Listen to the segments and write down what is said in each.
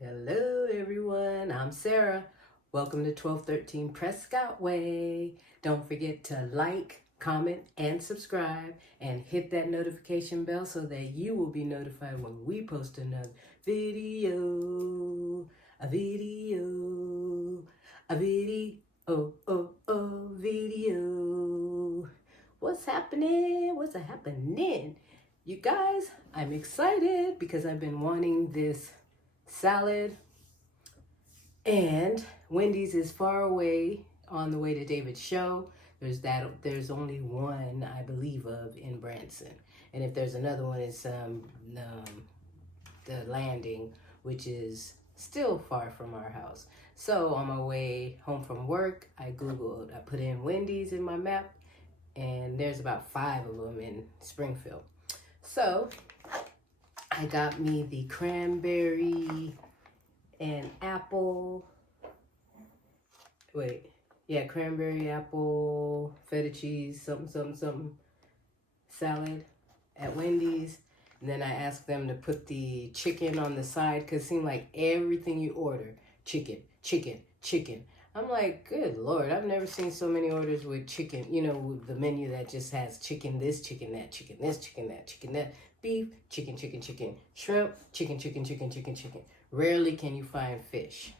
Hello everyone, I'm Sarah. Welcome to 1213 Prescott Way. Don't forget to like, comment, and subscribe, and hit that notification bell so that you will be notified when we post another video. A video. A video. Video. What's happening? What's happening? You guys, I'm excited because I've been wanting this salad, and Wendy's is far away on the way to David's show. There's only one I believe of in Branson, and if there's another one, it's the Landing, which is still far from our house. So on my way home from work, I put in Wendy's in my map, and there's about 5 of them in Springfield. So I got me the cranberry and apple. Cranberry, apple, feta cheese, something salad at Wendy's. And then I asked them to put the chicken on the side because it seemed like everything you order, chicken. I'm like, good Lord, I've never seen so many orders with chicken, with the menu that just has chicken this, chicken that, chicken this, chicken that, chicken that, beef, chicken, shrimp, chicken. Rarely can you find fish.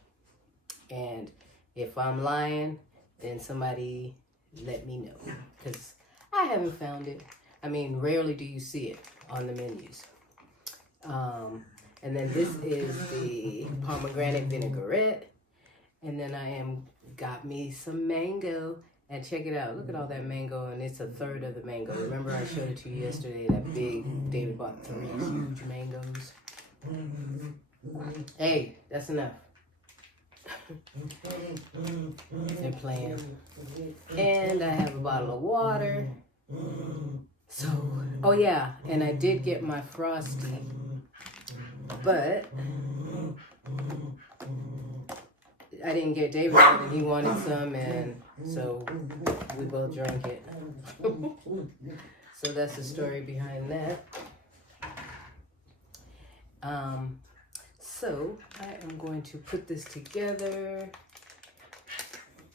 And if I'm lying, then somebody let me know, because I haven't found it. I mean, rarely do you see it on the menus. And then this is the pomegranate vinaigrette. And then got me some mango. And check it out. Look at all that mango, and it's a third of the mango. Remember I showed it to you yesterday, that big, David bought 3 huge mangoes. Hey, that's enough. They're playing. And I have a bottle of water. So, oh yeah, and I did get my Frosty, but I didn't get David one, and he wanted some, and so we both drank it. So that's the story behind that. So I am going to put this together.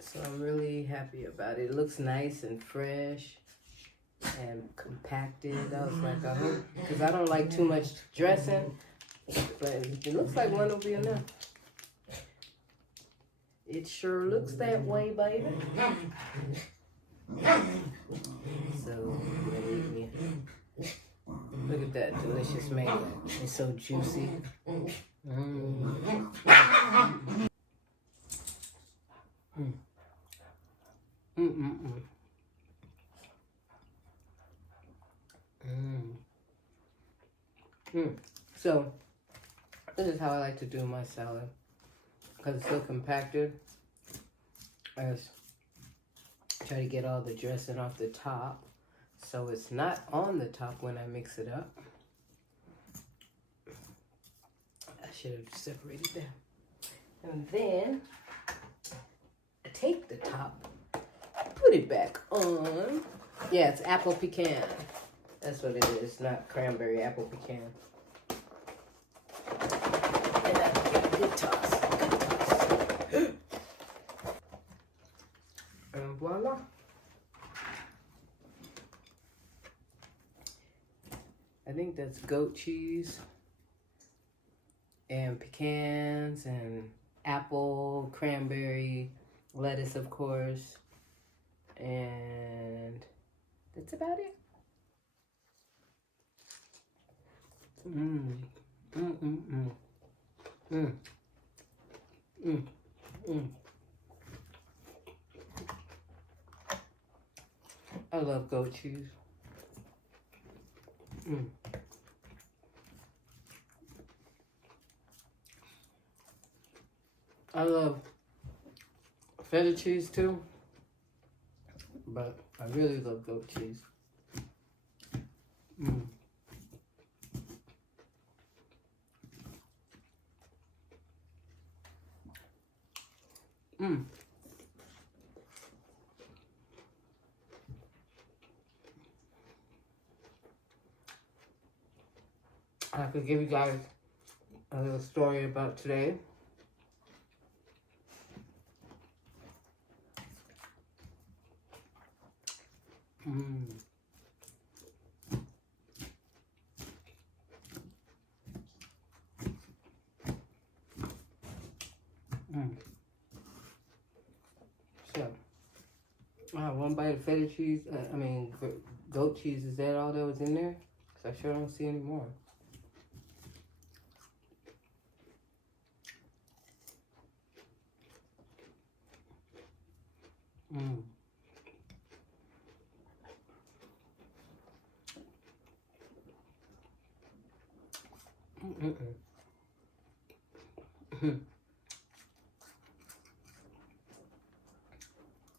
So I'm really happy about it. It looks nice and fresh and compacted. I was like, I hope, because I don't like too much dressing, but it looks like one will be enough. It sure looks that way, baby. So, look at that delicious mango. It's so juicy. So, this is how I like to do my salad, because it's so compacted. I just try to get all the dressing off the top, so it's not on the top when I mix it up. I should have separated that. And then I take the top, put it back on. Yeah, it's apple pecan. That's what it is, not cranberry, apple pecan. And I give it a good toss. And voila. I think that's goat cheese and pecans and apple, cranberry, lettuce, of course. And that's about it. I love goat cheese. I love feta cheese too, but I really love goat cheese. I could give you guys a little story about today. Mm. Mm. So, one bite of feta cheese. Goat cheese. Is that all that was in there? Because I sure don't see any more. Mm. Mm-mm-mm. Mm.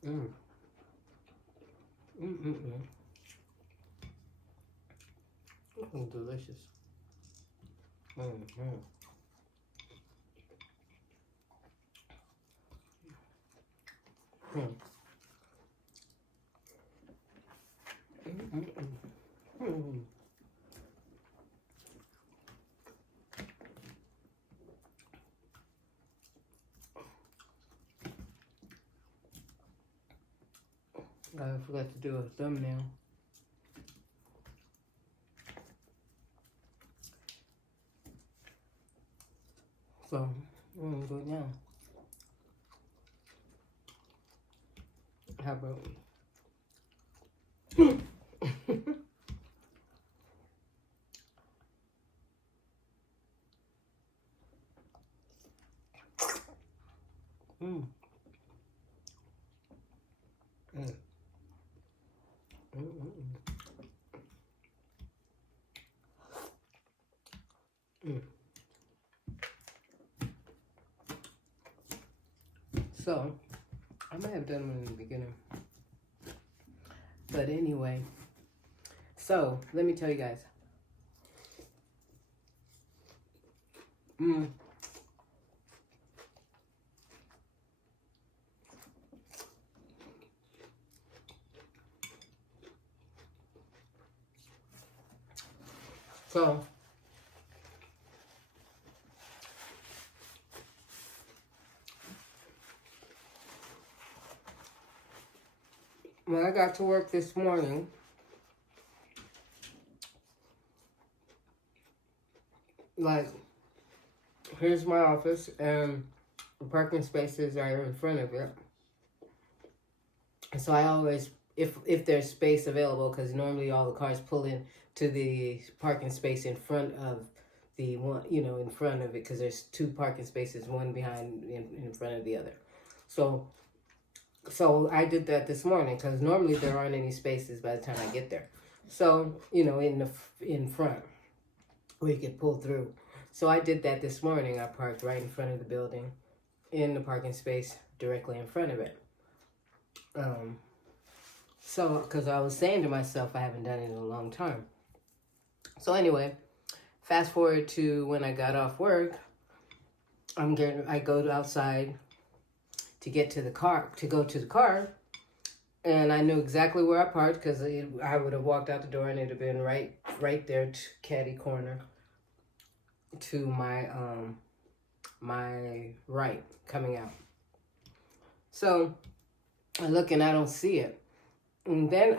Mm. Mm-mm-mm. Oh, delicious. Mm-hmm. Mm. Mm-mm-mm. Mm. I forgot to do a thumbnail. So, I'm gonna do it now. How about... mm. Mm. Mm-mm-mm. Mm. So, I might have done one in the beginning. But anyway, so let me tell you guys. Mm. So, when I got to work this morning, like, here's my office, and the parking spaces are in front of it. So I always, if there's space available, because normally all the cars pull in to the parking space in front of the one, in front of it, because there's two parking spaces, one behind in front of the other. So I did that this morning, because normally there aren't any spaces by the time I get there. So, in front, where you could pull through. So I did that this morning. I parked right in front of the building, in the parking space directly in front of it. So, because I was saying to myself, I haven't done it in a long time. So anyway, fast forward to when I got off work, I go outside to get to the car, and I knew exactly where I parked, because I would have walked out the door and it'd have been right there, catty corner to my my right coming out. So I look and I don't see it. And then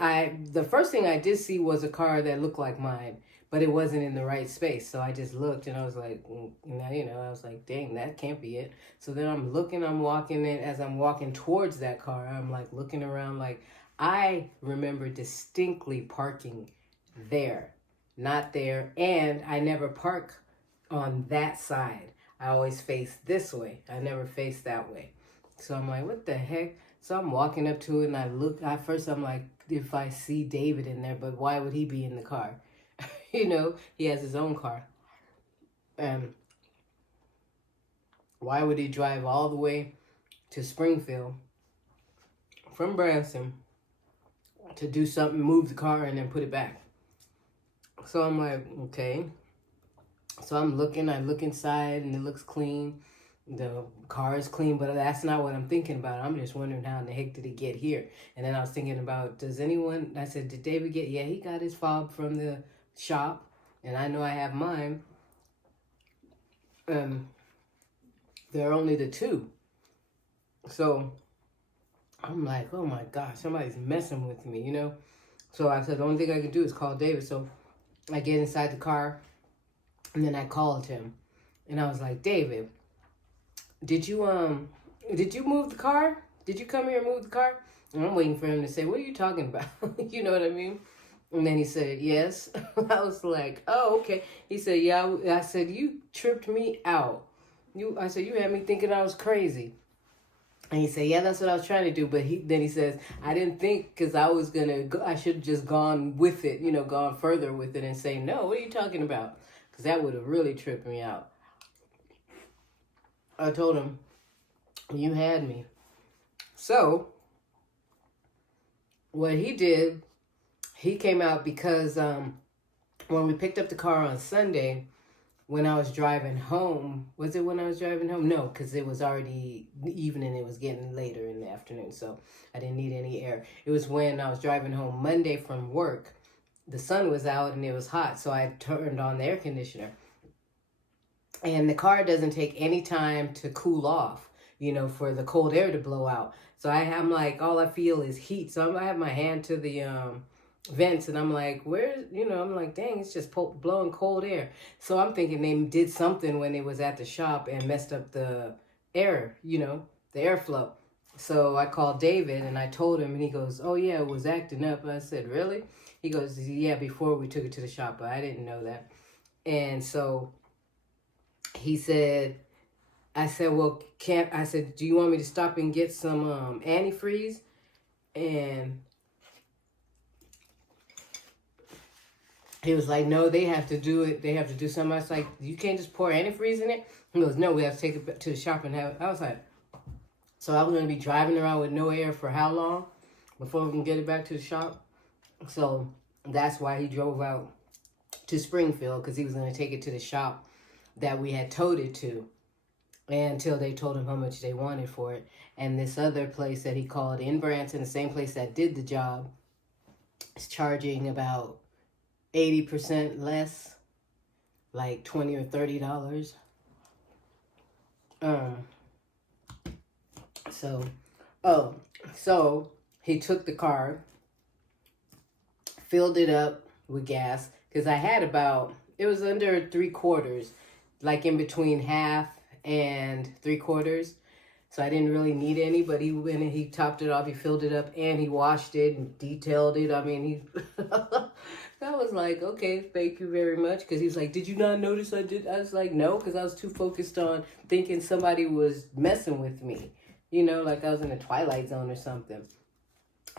the first thing I did see was a car that looked like mine, but it wasn't in the right space. So I just looked and I was like, I was like, dang, that can't be it. So then I'm walking in. As I'm walking towards that car, I'm like looking around, like, I remember distinctly parking there, not there. And I never park on that side. I always face this way. I never face that way. So I'm like, what the heck? So I'm walking up to it and I look. At first, I'm like, if I see David in there, but why would he be in the car? He has his own car. And why would he drive all the way to Springfield from Branson to do something, move the car, and then put it back? So I'm like, okay. So I look inside and it looks clean. The car is clean, but that's not what I'm thinking about. I'm just wondering, how in the heck did it get here? And then I was thinking about, I said, did David get, yeah, he got his fob from the shop, and I know I have mine. And they're only the two. So I'm like, oh my gosh, somebody's messing with me, you know? So I said, the only thing I can do is call David. So I get inside the car, and then I called him. And I was like, David, did you move the car? Did you come here and move the car? And I'm waiting for him to say, what are you talking about? You know what I mean? And then he said, yes. I was like, oh, okay. He said, yeah. I said, you tripped me out. I said, you had me thinking I was crazy. And he said, yeah, that's what I was trying to do. But then he says, I didn't think, because I was going to go, I should have just gone with it, you know, gone further with it and say, no, what are you talking about? Because that would have really tripped me out. I told him, you had me. So what he did, he came out because when we picked up the car on Sunday, when I was driving home, was it when I was driving home? No, because it was already evening. It was getting later in the afternoon, so I didn't need any air. It was when I was driving home Monday from work. The sun was out and it was hot, so I turned on the air conditioner. And the car doesn't take any time to cool off, you know, for the cold air to blow out. So I'm like, all I feel is heat. So I have my hand to the vents, and I'm like, where, you know, I'm like, dang, it's just blowing cold air. So I'm thinking they did something when it was at the shop and messed up the air, you know, the airflow. So I called David and I told him, and he goes, oh yeah, it was acting up. I said, really? He goes, yeah, before we took it to the shop, but I didn't know that. And so he said, I said, well, I said, do you want me to stop and get some antifreeze? And he was like, no, they have to do it. They have to do something. I was like, you can't just pour antifreeze in it? He goes, no, we have to take it to the shop and have it. I was like, so I was going to be driving around with no air for how long before we can get it back to the shop? So that's why he drove out to Springfield, because he was going to take it to the shop that we had towed it to, until they told him how much they wanted for it. And this other place that he called in Branson, the same place that did the job, is charging about 80% less, like $20 or $30. So he took the car, filled it up with gas, because I had it was under 3/4, like in between half and 3/4. So I didn't really need any, but he went and he topped it off, he filled it up, and he washed it and detailed it. I mean, I was like, okay, thank you very much. Because he was like, did you not notice I did? I was like, no, because I was too focused on thinking somebody was messing with me. You know, like I was in a Twilight Zone or something.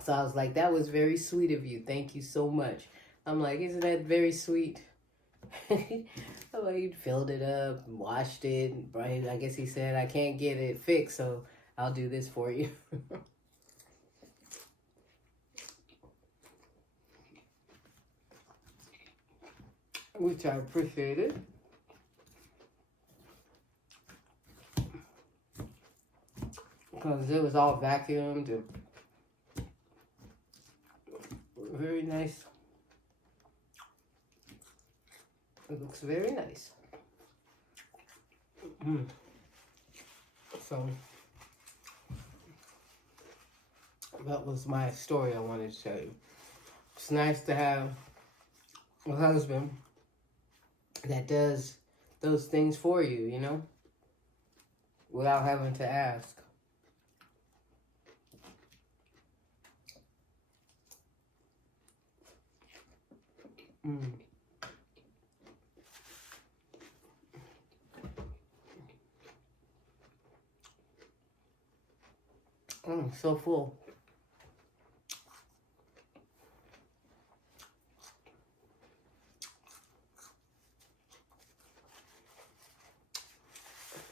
So I was like, that was very sweet of you. Thank you so much. I'm like, isn't that very sweet? I'm like, he filled it up, washed it, right? I guess he said, I can't get it fixed, so I'll do this for you. Which I appreciated. Because it was all vacuumed and very nice. It looks very nice. So that was my story I wanted to tell you. It's nice to have a husband that does those things for you, you know, without having to ask. So full.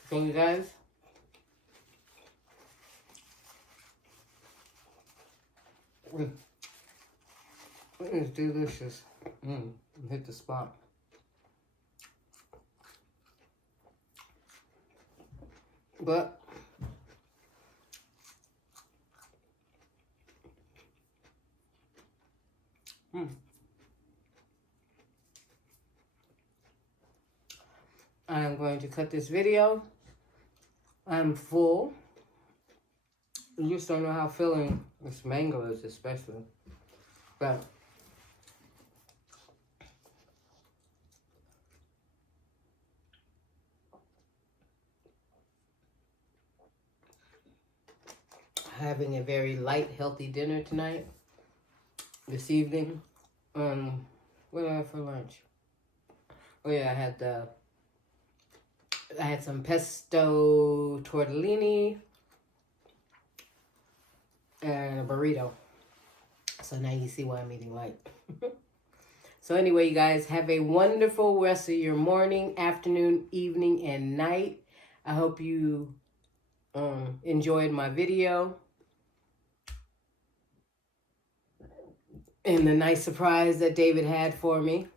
So you guys, it is delicious. Hit the spot. But I am going to cut this video. I'm full. I just don't know how filling this mango is, especially. But having a very light, healthy dinner tonight. This evening. What did I have for lunch? Oh yeah, I had some pesto tortellini and a burrito. So now you see why I'm eating light. So anyway, you guys, have a wonderful rest of your morning, afternoon, evening, and night. I hope you enjoyed my video. And the nice surprise that David had for me.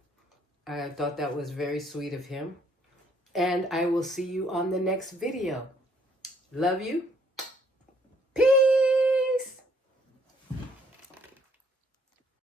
I thought that was very sweet of him. And I will see you on the next video. Love you.